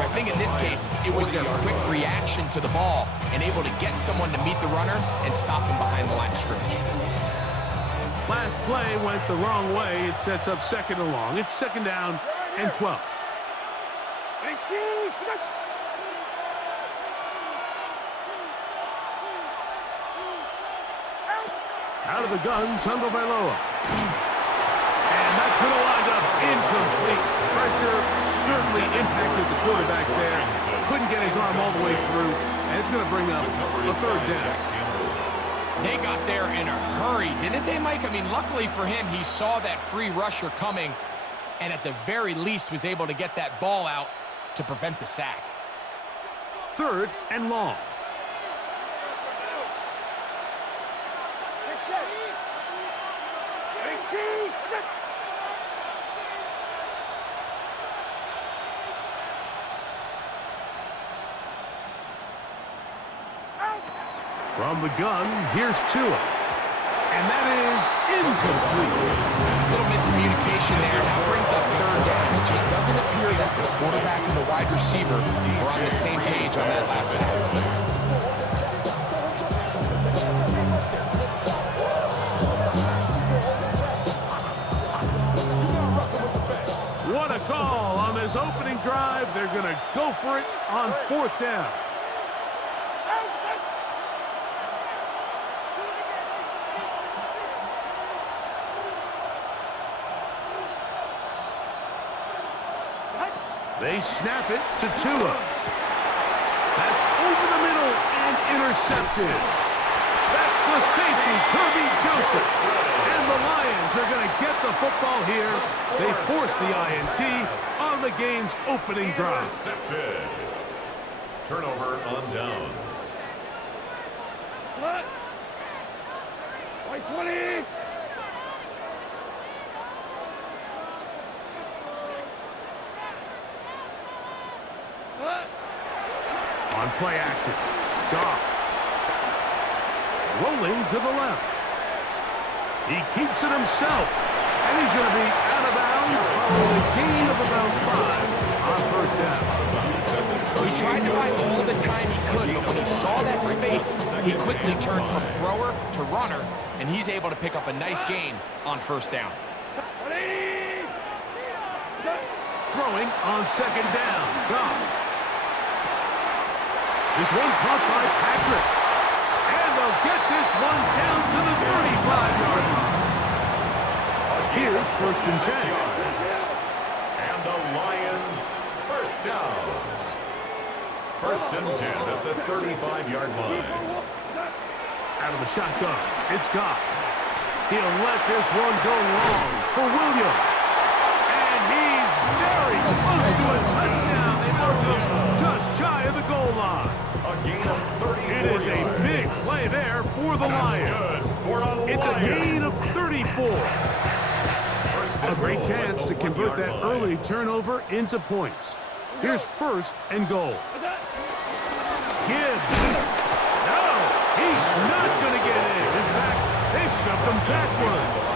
I think in this case, it was their quick reaction to the ball and able to get someone to meet the runner and stop him behind the line of scrimmage. Last play went the wrong way. It sets up second and long. It's second down and 12. Out of the gun, Tagovailoa. And that's going to wind up incomplete. Pressure certainly impacted the quarterback there. Couldn't get his arm all the way through, and it's going to bring up a third down. They got there in a hurry, didn't they, Mike? I mean, luckily for him, he saw that free rusher coming and at the very least was able to get that ball out to prevent the sack. Third and long. From the gun, here's Tua. And that is incomplete. Little miscommunication there. Now brings up third down. It just doesn't appear that the quarterback and the wide receiver were on the same page on that last pass. What a call on this opening drive. They're going to go for it on fourth down. They snap it to Tua. That's over the middle and intercepted. That's the safety, Kirby Joseph. And the Lions are going to get the football here. They force the INT on the game's opening drive. Intercepted. Turnover on downs. What? 20. On play action, Goff. Rolling to the left. He keeps it himself. And he's going to be out of bounds following a gain of about 5 on first down. He tried to buy all the time he could, but when he saw that space, he quickly turned from thrower to runner, and he's able to pick up a nice gain on first down. Throwing on second down, Goff. This one caught by Patrick. And they'll get this one down to the 35-yard line. Here's first and 10. And the Lions first down. First and 10 at the 35-yard line. Out of the shotgun, it's Goff. He'll let this one go long for Williams. And he's very close to a touchdown. They mark him just shy of the goal line. A gain of 34 It is a big play there for the Lions. It's a gain of 34. A great chance to convert that early turnover into points. Here's first and goal. Gibbs. No, he's not going to get in. In fact, they've shoved him backwards.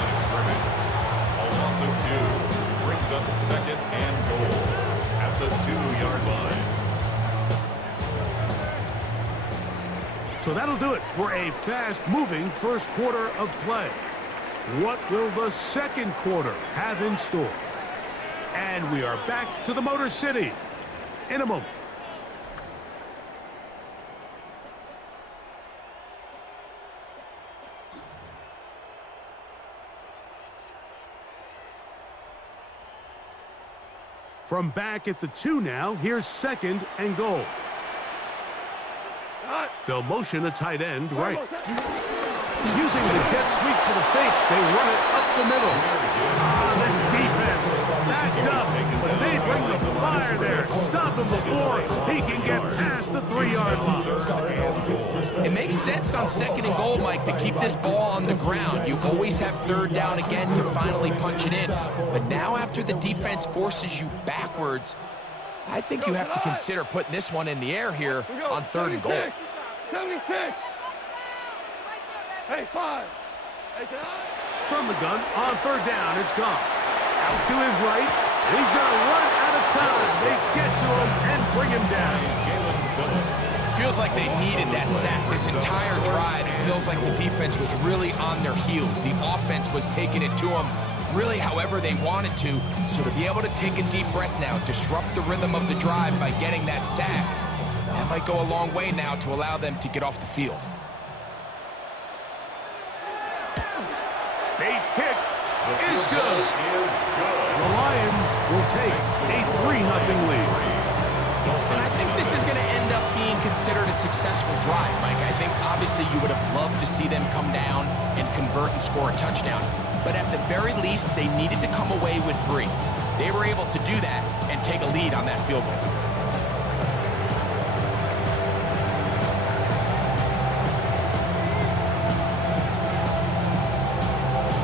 A loss of 2 brings up second and goal at the 2-yard line. So that'll do it for a fast-moving first quarter of play. What will the second quarter have in store? And we are back to the Motor City in a moment. From back at the 2 now, here's second and goal. They'll motion a tight end right. Using the jet sweep for the fake, they run it up the middle. This defense backed up, but they bring the fire there. Stop him before he can get past the 3-yard line. It makes sense on second and goal, Mike, to keep this ball on the ground. You always have third down again to finally punch it in. But now after the defense forces you backwards, I think you have to consider putting this one in the air here on third and goal. 76. Hey, 5. From the gun, on third down, it's gone. Out to his right. He's going to run out of time. They get to him and bring him down. Feels like they needed that sack. This entire drive, it feels like the defense was really on their heels. The offense was taking it to them really however they wanted to. So to be able to take a deep breath now, disrupt the rhythm of the drive by getting that sack, that might go a long way now to allow them to get off the field. Bates' kick is good. And the Lions will take a 3-0 lead. And I think this is going to end up being considered a successful drive, Mike. I think obviously you would have loved to see them come down and convert and score a touchdown. But at the very least, they needed to come away with 3. They were able to do that and take a lead on that field goal.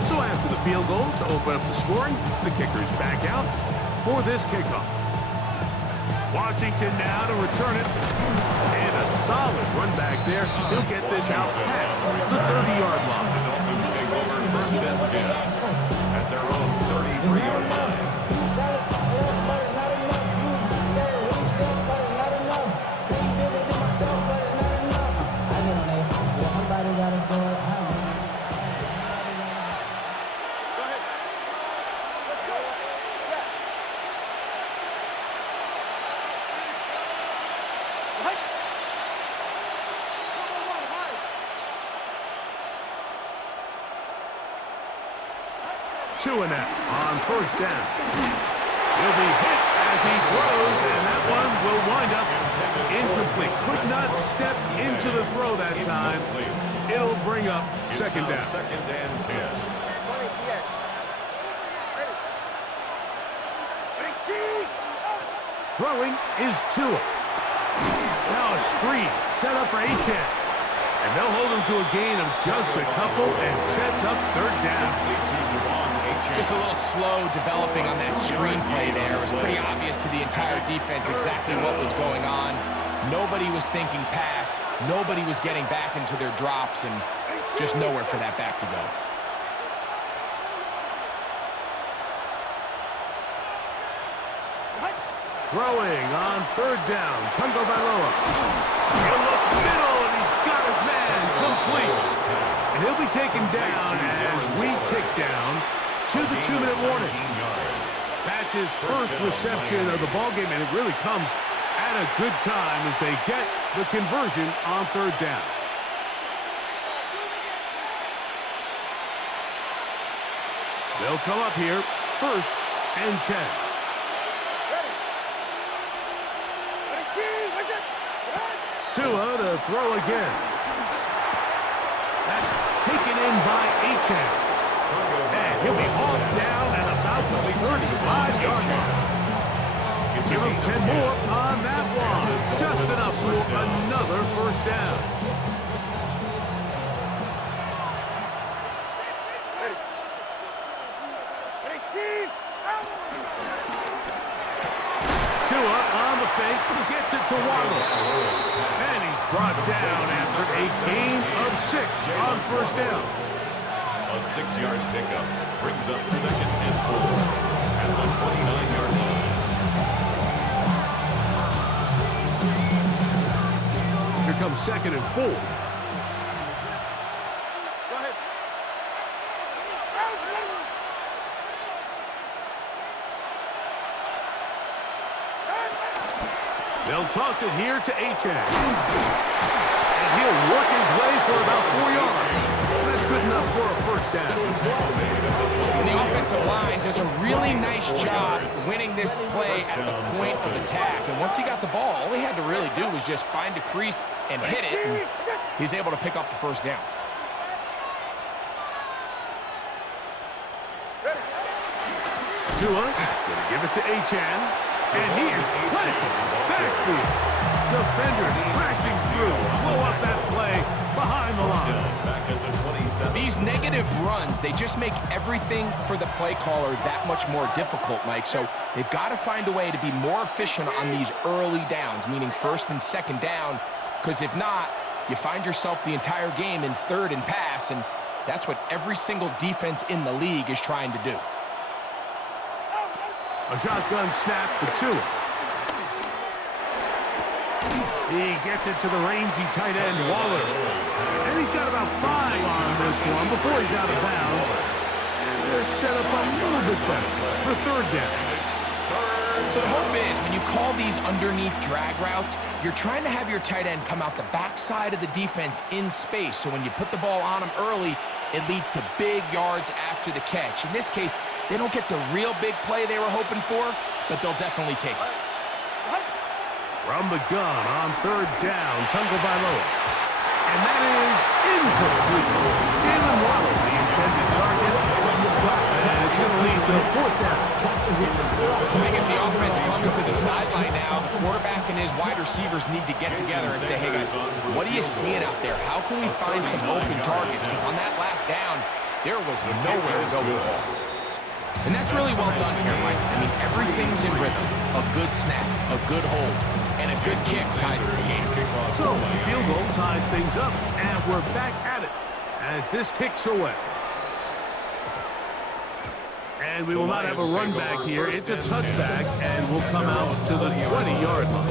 So after the field goal to open up the scoring, the kicker's back out for this kickoff. Washington now to return it. And a solid run back there. He'll get this out past the 30-yard line. The Dolphins take over first and 10 at their own 33-yard line. Two and out on first down. He'll be hit as he throws, and that one will wind up incomplete. Could not step into the throw that time. It'll bring up second down. Second and 10. Throwing is Tua. Now a screen set up for Achane. And they'll hold him to a gain of just a couple and sets up third down. Just a little slow developing on that screenplay there. It was pretty obvious to the entire defense exactly what was going on. Nobody was thinking pass. Nobody was getting back into their drops, and just nowhere for that back to go. Throwing on third down, Tungo Bailoa. He'll look middle, and he's got his man complete. And he'll be taken down as we tick down to the 2-minute warning. That's his first reception of the ballgame, and it really comes at a good time as they get the conversion on third down. They'll come up here, first and 10. Tua to throw again. That's taken in by Achane. And he'll be hauled down at about the 35-yard line. Give him 10 more on that one. Just enough for another first down. Tua on the fake, gets it to Waddle. And he's brought down after a gain of 6 on first down. A 6-yard pickup brings up second and 4 at the 29-yard line. Here comes second and 4. They'll toss it here to Achane. And he'll work his way for about 4 yards. That's good enough for a first down. And the offensive line does a really nice job winning this play at the point of attack. And once he got the ball, all he had to really do was just find a crease and hit it. And he's able to pick up the first down. Tua gonna give it to Achane. And he is planted backfield. Defenders crashing through. Blow up that play behind the line. Back at the 27. These negative runs, they just make everything for the play caller that much more difficult, Mike. So they've got to find a way to be more efficient on these early downs, meaning first and second down, because if not, you find yourself the entire game in third and pass, and that's what every single defense in the league is trying to do. A shotgun snap for Tua. He gets it to the rangy tight end, Waller. And he's got about 5 on this one before he's out of bounds. And they're set up a little bit better for third down. So the hope is when you call these underneath drag routes, you're trying to have your tight end come out the backside of the defense in space. So when you put the ball on him early, it leads to big yards after the catch. In this case, they don't get the real big play they were hoping for, but they'll definitely take it. From the gun on third down, Tagovailoa. And that is incomplete. Jalen Waddle, the intended target. And it's going to lead to a fourth down. I think if the offense comes to the sideline now, the quarterback and his wide receivers need to get together and say, hey guys, what are you seeing out there? How can we find some open targets? Because on that last down, there was nowhere to go with the ball. And that's really well done here, Mike. I mean, everything's in rhythm. A good snap, a good hold, and a good kick ties this game. So, the field goal ties things up, and we're back at it as this kicks away. And we will not have a run back here. It's a touchback, and we'll come out to the 20-yard line.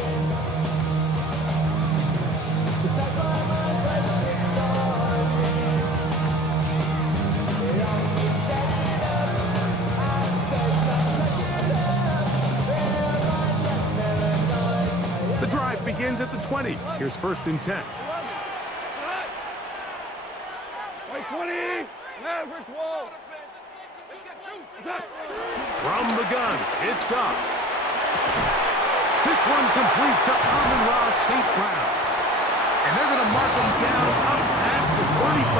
The drive begins at the 20. Here's 1st and 10. Wait, 20. Mavericks wall. From the gun, it's Goff. This one complete to Amon-Ra St. Brown. And they're going to mark him down up past the 35.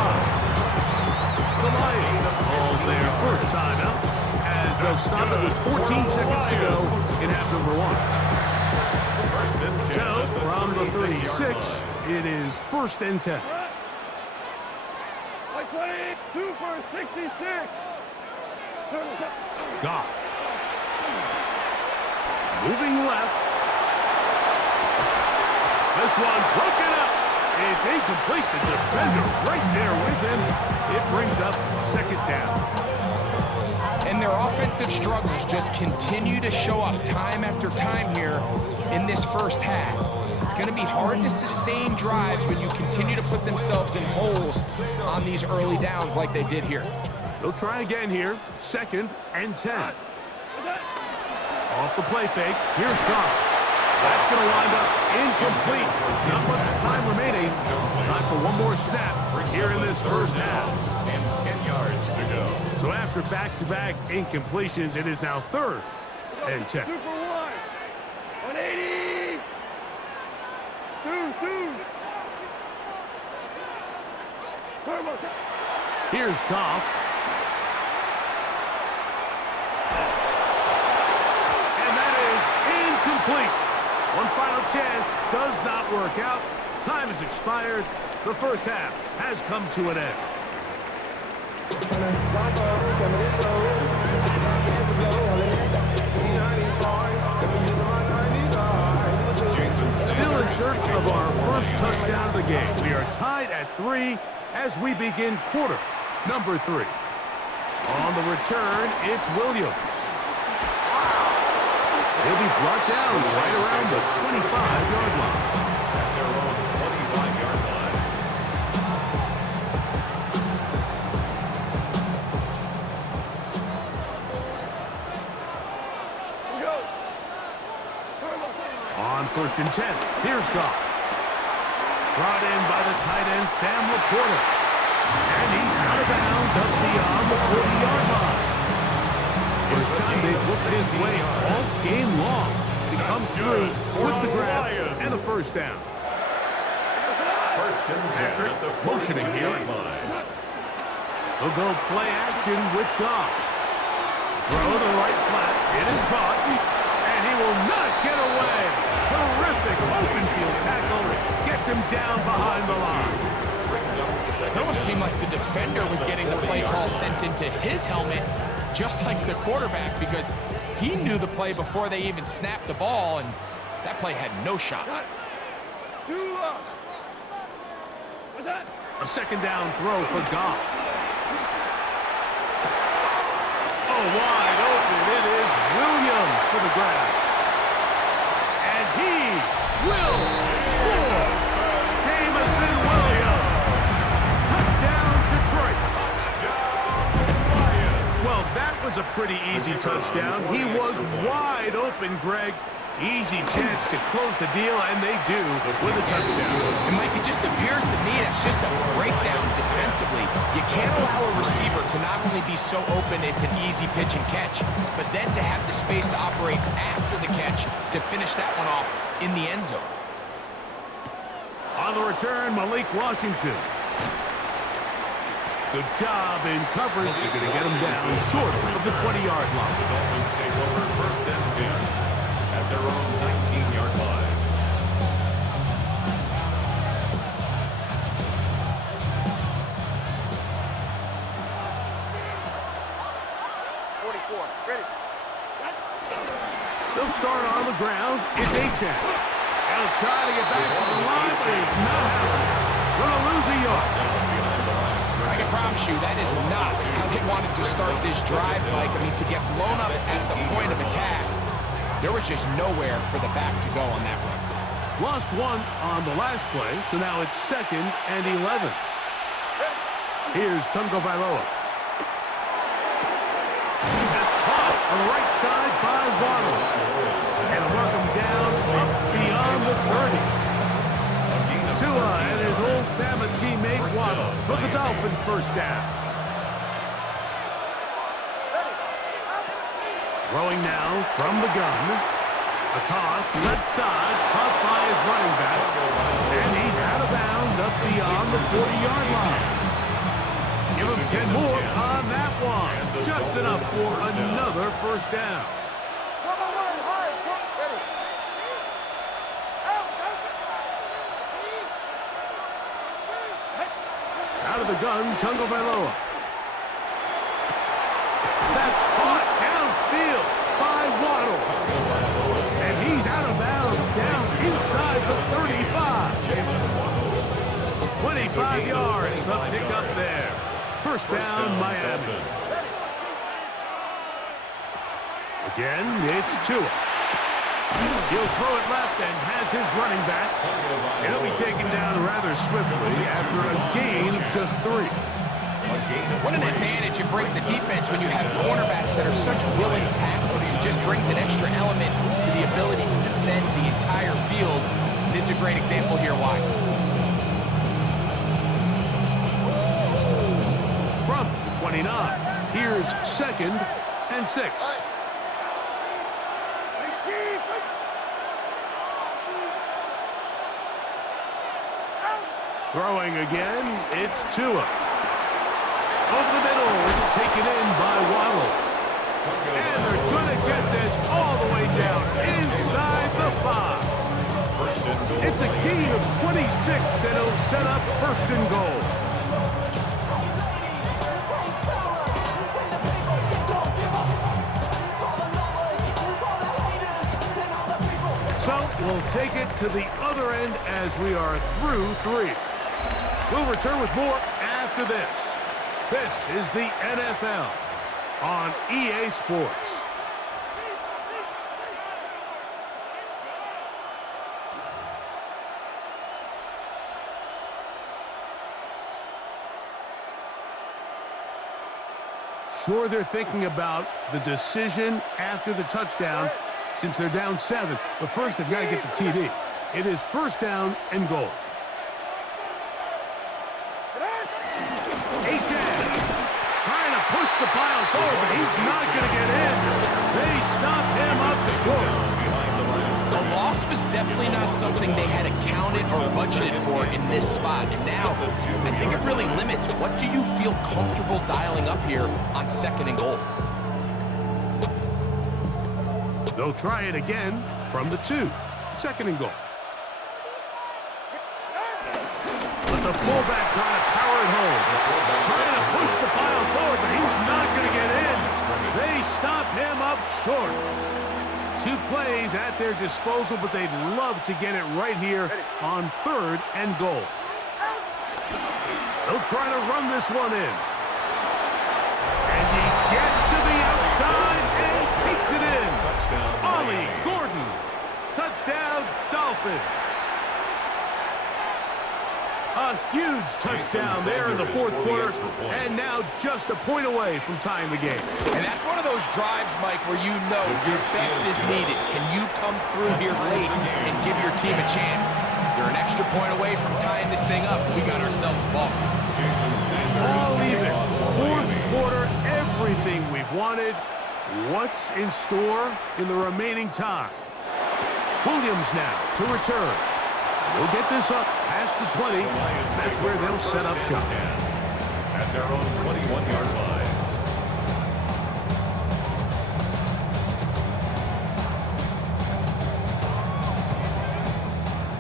The Lions call their first timeout as they'll stop it with 14 seconds to go in half number 1. So, from the 36, it is 1st and 10. Like 20. 2 for 66. Goff. Moving left. This one broken up. It's incomplete. The defender right there with him. It brings up 2nd down. And their offensive struggles just continue to show up time after time here in this first half. It's going to be hard to sustain drives when you continue to put themselves in holes on these early downs like they did here. They'll try again here. 2nd and 10. Off the play fake. Here's Goff. That's going to wind up incomplete. Not much time remaining. Time for one more snap here in this first half. And 10 yards to go. So after back-to-back incompletions, it is now 3rd and 10. 2 for 1. 180. 2. Here's Goff. And that is incomplete. One final chance does not work out. Time has expired. The first half has come to an end. Still in search of our first touchdown of the game. We are tied at 3 as we begin quarter number 3. On the return, it's Williams. He'll be brought down right around the 25-yard line. At their own 25-yard line. On 1st and 10, here's Goff. Brought in by the tight end, Sam Laporta. And he's out of bounds up beyond the 40-yard line. First time they've looked his way all game long. He comes through with the grab and a first down. 1st and 10 Patrick at the motioning here. 42-yard line. He'll go play action with Goff. Throw to the right flat. It is caught. And he will not get away. Terrific open field tackle. Gets him down behind the line. It almost seemed like the defender was getting the play call sent into his helmet, just like the quarterback, because he knew the play before they even snapped the ball, and that play had no shot. A 2nd down throw for Goff. Oh, wide open. It is Williams for the grab. And he will score. was a pretty easy touchdown. He was wide open, Greg. Easy chance to close the deal, and they do with a touchdown. And Mike, it just appears to me that's just a breakdown defensively. You can't allow a receiver to not only be so open it's an easy pitch and catch, but then to have the space to operate after the catch to finish that one off in the end zone. On the return, Malik Washington. Good job in coverage. They're going to get him down short of the 20-yard line. The Dolphins take over 1st and 10 at their own 19-yard line. They'll start on the ground. It's Achan. They'll try to get back to the line, but it's not happening. Going to lose a yard. I can promise you that is not how they wanted to start this drive, Mike. I mean, to get blown up at the point of attack, there was just nowhere for the back to go on that run. Lost one on the last play, so now it's 2nd and 11. Here's Tungo Vailoa. That's caught on the right side by Waddle. And work him down up beyond the 30. Tua and his old Bama teammate Waddle for the Dolphin 1st down. Throwing now from the gun. A toss, left side, caught by his running back. And he's out of bounds up beyond the 40-yard line. Give him 10 more on that one. Just enough for another 1st down. Out of the gun, Tungo Vailoa. That's caught downfield by Waddle. And he's out of bounds down inside the 35. 25 yards, the pickup there. 1st down, Miami. Again, it's Tua. He'll throw it left and has his running back. He'll be taken down rather swiftly after a gain of just 3. What an advantage it brings a defense when you have cornerbacks that are such willing tacklers. It just brings an extra element to the ability to defend the entire field. And this is a great example here why. From the 29, here's 2nd and 6. Throwing again, it's Tua. Over the middle, it's taken in by Waddle. And they're going to get this all the way down inside the 5. It's a gain of 26, and it'll set up 1st and goal. So we'll take it to the other end as we are through 3. We'll return with more after this. This is the NFL on EA Sports. Sure, they're thinking about the decision after the touchdown since they're down 7. But first, they've got to get the TD. It is 1st down and goal. Trying to push the pile forward, but he's not going to get in. They stop him up short. The loss was definitely not something they had accounted or budgeted for in this spot. And now, I think it really limits. What do you feel comfortable dialing up here on 2nd and goal? They'll try it again from the 2. 2nd and goal. But the fullback trying to power it home. Trying to push the pile forward, but he's not going to get in. They stop him up short. 2 plays at their disposal, but they'd love to get it right here on 3rd and goal. They'll try to run this one in. And he gets to the outside and takes it in. Ollie Gordon. Touchdown, Dolphins. A huge touchdown there in the fourth quarter, and now just a point away from tying the game. And that's one of those drives, Mike, where you know your best is needed. Can you come through here late and give your team a chance? They're an extra point away from tying this thing up. We got ourselves a ball. All even. Fourth quarter, everything we've wanted. What's in store in the remaining time? Williams now to return. They'll get this up past the 20. That's where they'll set up shop. At their own 21-yard line.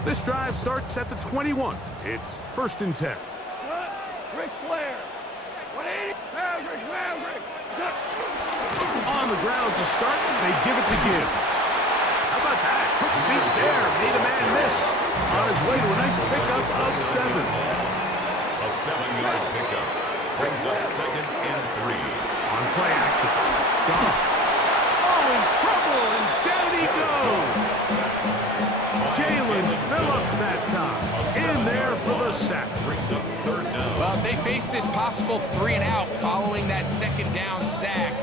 This drive starts at the 21. It's 1st and 10. Ric Flair. 180. Maverick. On the ground to start, they give it to Gibbs. How about that? Quick feet there. Made a man miss. On his way to a nice pickup of 7. A 7-yard pickup brings up 2nd and 3. On play action. Goff. Oh, in trouble, and down he goes. Jalen Phillips that time. In there for the sack. Brings up 3rd down. Well, as they face this possible 3 and out following that 2nd down sack,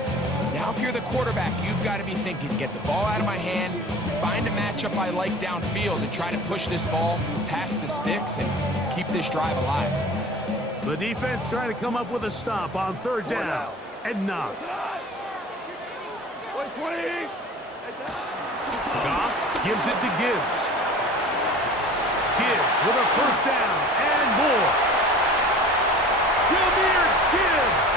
now if you're the quarterback, you've got to be thinking, get the ball out of my hand, find a matchup I like downfield, and try to push this ball past the sticks and keep this drive alive. The defense trying to come up with a stop on 3rd down. And not. 20. Goff gives it to Gibbs. Gibbs with a 1st down and more. Jahmyr Gibbs.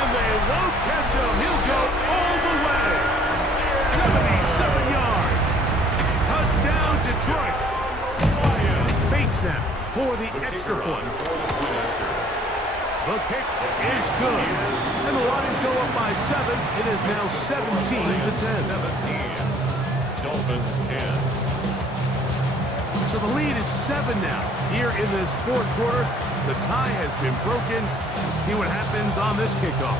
And they won't catch him. He'll go all the way. 77 yards. Touchdown, Detroit. Bates now for the extra point. The kick is good. And the Lions go up by 7. It is now 17-10. 17. Dolphins 10. So the lead is 7 now. Here in this fourth quarter, the tie has been broken. Let's see what happens on this kickoff.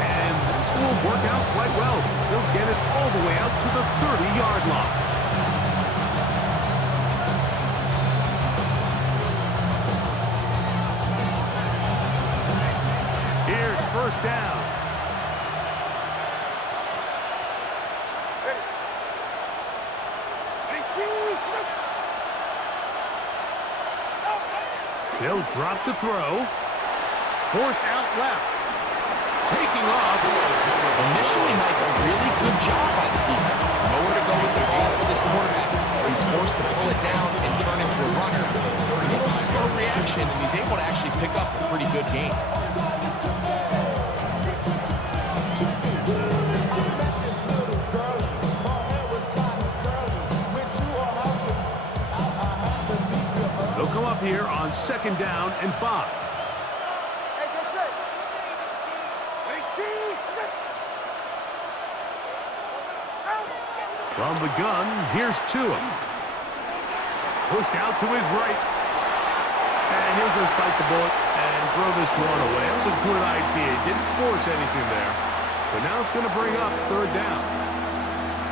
And this will work out quite well. They'll get it all the way out to the 30-yard line. Here's 1st down. They'll drop to throw. Forced out left. Taking off. Initially, Mike, a really good job by the defense. Nowhere to go with the ball for this quarterback. He's forced to pull it down and turn into a runner. A little slow reaction, and he's able to actually pick up a pretty good game. They'll come up here on 2nd down and 5. From the gun, here's Tua. Pushed out to his right. And he'll just bite the bullet and throw this one away. That was a good idea. Didn't force anything there. But now it's going to bring up 3rd down.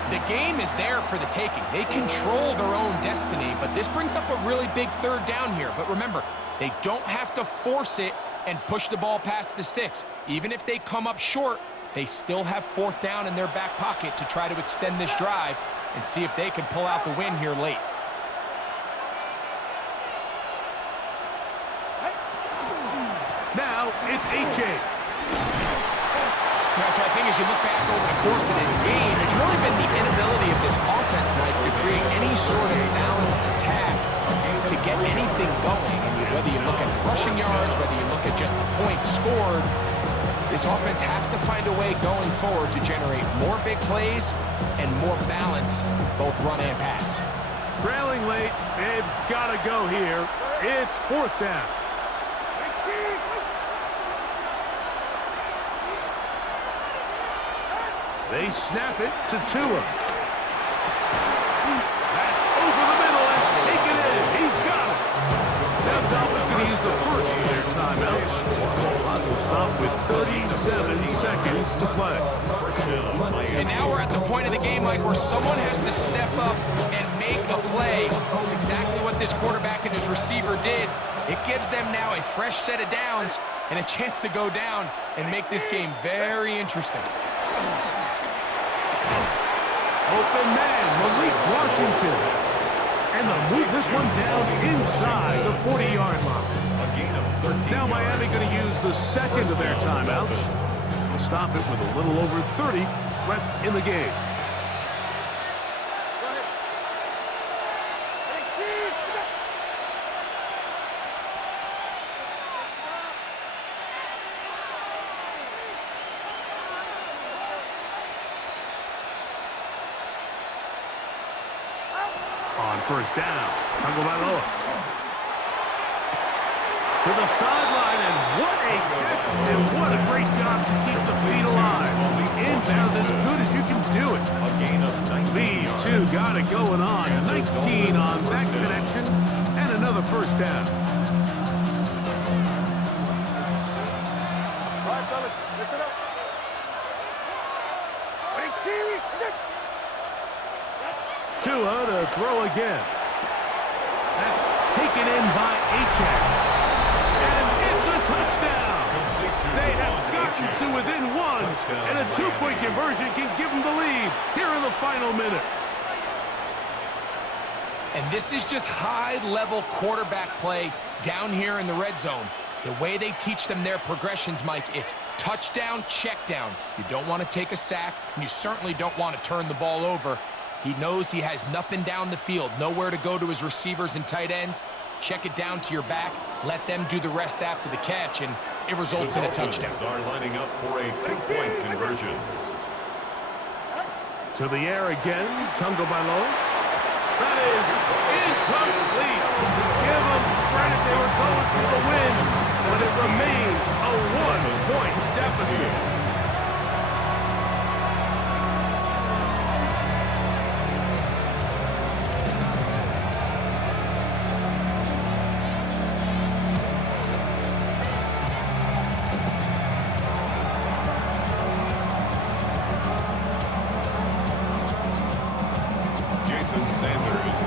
The game is there for the taking. They control their own destiny, but this brings up a really big 3rd down here. But remember, they don't have to force it and push the ball past the sticks. Even if they come up short, they still have 4th down in their back pocket to try to extend this drive and see if they can pull out the win here late. Now it's H.A. Now, so I think as you look back over the course of this game, it's really been the inability of this offense, Mike, to create any sort of balanced attack to get anything going. And whether you look at the rushing yards, whether you look at just the points scored, this offense has to find a way going forward to generate more big plays and more balance, both run and pass. Trailing late, they've got to go here. It's 4th down. They snap it to Tua. That's over the middle and take it in. He's got it. Now the Dolphins going to use the first of their timeouts. Clock will stop with 37 seconds to play. First down, Miami. And now we're at the point of the game, Mike, where someone has to step up and make a play. It's exactly what this quarterback and his receiver did. It gives them now a fresh set of downs and a chance to go down and make this game very interesting. Open man, Malik Washington. And they'll move this one down inside the 40-yard line. Now Miami going to use the second of their timeouts. They'll stop it with a little over 30 left in the game. On first down, Tagovailoa to the sideline, and what a catch, and what a great job to keep the feet alive. Inbounds as good as you can do it. These two got it going on. 19 on that connection, and another first down. All right, fellas, listen up. Tua to throw again. That's taken in by Achane. And it's a touchdown. They have gotten to within one, and a two-point conversion can give them the lead here in the final minute. And this is just high-level quarterback play down here in the red zone. The way they teach them their progressions, Mike, it's touchdown, check down. You don't want to take a sack, and you certainly don't want to turn the ball over. He knows he has nothing down the field, nowhere to go to his receivers and tight ends. Check it down to your back, let them do the rest after the catch, and it results in a touchdown. Are lining up for a two-point conversion. To the air again, Tagovailoa. That is incomplete. Give them credit, they were going for the win, but it remains a one-point deficit.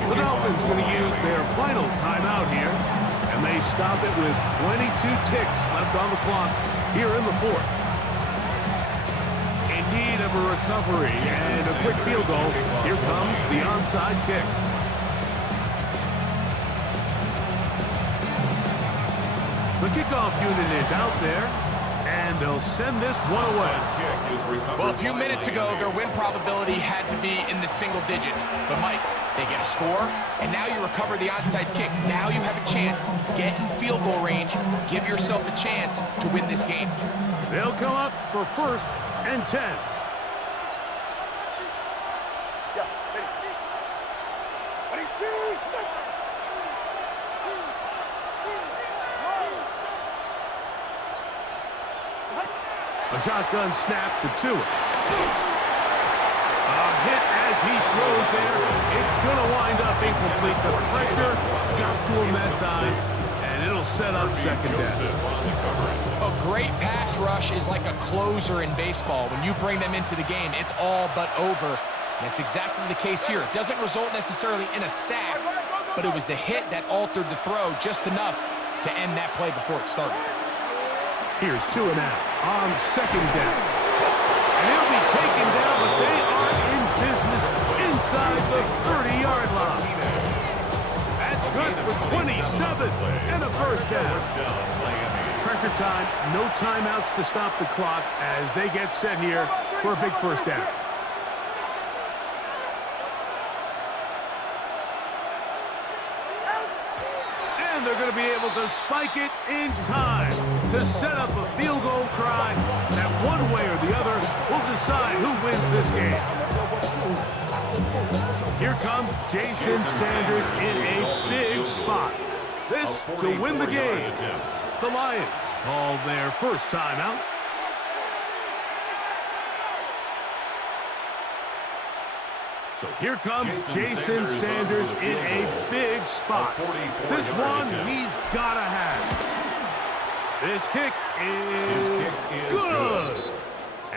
The Dolphins going to use their final timeout here, and they stop it with 22 ticks left on the clock here in the fourth. In need of a recovery and a quick field goal, here comes the onside kick. The kickoff unit is out there, and they'll send this one away. Well, a few minutes ago, their win probability had to be in the single digits. But, Mike, they get a score, and now you recover the onside kick. Now you have a chance. Get in field goal range. Give yourself a chance to win this game. They'll come up for 1st and 10. A shotgun snap to Tua. A hit as he throws there. It's going to wind up incomplete. The pressure got to him that time, and it'll set up second down. A great pass rush is like a closer in baseball. When you bring them into the game, it's all but over. And that's exactly the case here. It doesn't result necessarily in a sack, but it was the hit that altered the throw just enough to end that play before it started. Here's Tua now on second down. And he'll be taken down, but they are in business inside the 30-yard line. That's good for 27 and a first down. Pressure time, no timeouts to stop the clock as they get set here for a big first down. And they're going to be able to spike it in time to set up a field goal try that one way or the other will decide who wins this game. So here comes Jason Sanders in a big spot. This to win the game. The Lions called their first timeout. So here comes Jason Sanders in a big spot. This one he's got to have. This kick is good.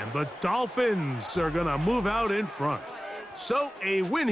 And the Dolphins are going to move out in front. So a win here.